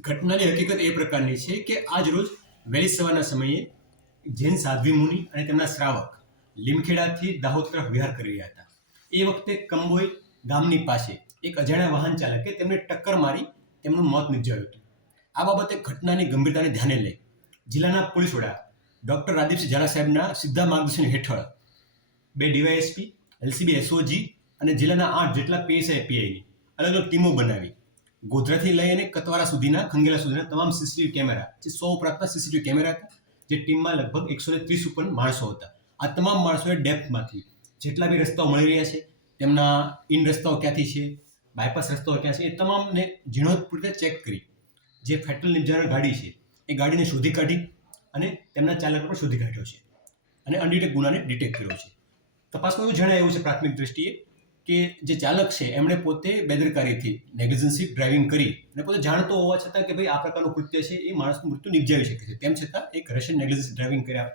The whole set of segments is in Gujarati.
ઘટનાની હકીકત એ પ્રકારની છે કે આજ રોજ વહેલી સવારના સમયે જૈન સાધ્વી મુનિ અને તેમના શ્રાવક લીમખેડાથી દાહોદ તરફ વિહાર કરી રહ્યા હતા. એ વખતે કંબોઈ ગામની પાસે એક અજાણ્યા વાહન ચાલકે તેમને ટક્કર મારી તેમનું મોત નિપજાવ્યું હતું. આ બાબતે ઘટનાની ગંભીરતાને ધ્યાને લઈ જિલ્લાના પોલીસ વડા ડૉક્ટર રાદીપસિંહ ઝાલા સાહેબના સીધા માર્ગદર્શન હેઠળ 2 ડીવાયએસપી, એલસીબી એસઓજી અને જિલ્લાના 8 જેટલા પીએસઆઈ પીઆઈની અલગ અલગ ટીમો બનાવી ગોધરાથી લઈ અને કતવારા સુધીના ખંગેલા સુધીના તમામ સીસીટીવી કેમેરા, જે 100 ઉપરાંતના સીસીટીવી કેમેરા હતા, જે ટીમમાં લગભગ 130 ઉપર માણસો હતા. આ તમામ માણસોએ ડેપ્થમાંથી જેટલા બી રસ્તાઓ મળી રહ્યા છે, તેમના ઇન રસ્તાઓ ક્યાંથી છે, બાયપાસ રસ્તાઓ ક્યાં છે, એ તમામને ઝીણવટપૂર્વક ચેક કરી જે ફેટલ નિપજાવનાર ગાડી છે એ ગાડીને શોધી કાઢી અને તેમના ચાલક પર શોધી કાઢ્યો છે અને અનડિટેક્ટ ગુનાને ડિટેક્ટ કર્યો છે. તપાસમાં એવું જણાય એવું છે પ્રાથમિક દ્રષ્ટિએ કે જે ચાલક છે એમણે પોતે બેદરકારીથી નેગ્લિજન્સી ડ્રાઇવિંગ કરી અને પોતે જાણતો હોવા છતાં કે ભાઈ આ પ્રકારનું કૃત્ય છે એ માણસનું મૃત્યુ નિપજાવી શકે છે, તેમ છતાં એક રશિયન નેગ્લિજન્સી ડ્રાઇવિંગ કર્યા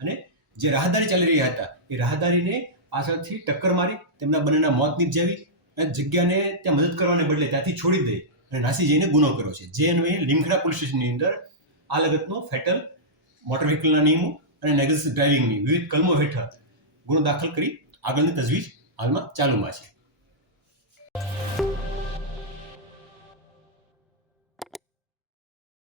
અને જે રાહદારી ચાલી રહ્યા હતા એ રાહદારીને પાછળથી ટક્કર મારી તેમના બંનેના મોત નિપજાવી અને જગ્યાને ત્યાં મદદ કરવાને બદલે ત્યાંથી છોડી દઈ અને નાસી જઈને ગુનો કર્યો છે. જે અન્વયે લીમખેડા પોલીસ સ્ટેશનની અંદર આ લગતનો ફેટલ મોટર વ્હીકલના નિયમો અને નેગ્લિજન્સી ડ્રાઇવિંગની વિવિધ કલમો હેઠળ ગુનો દાખલ કરી આગળની તજવીજ હાલમાં ચાલુમાં છે.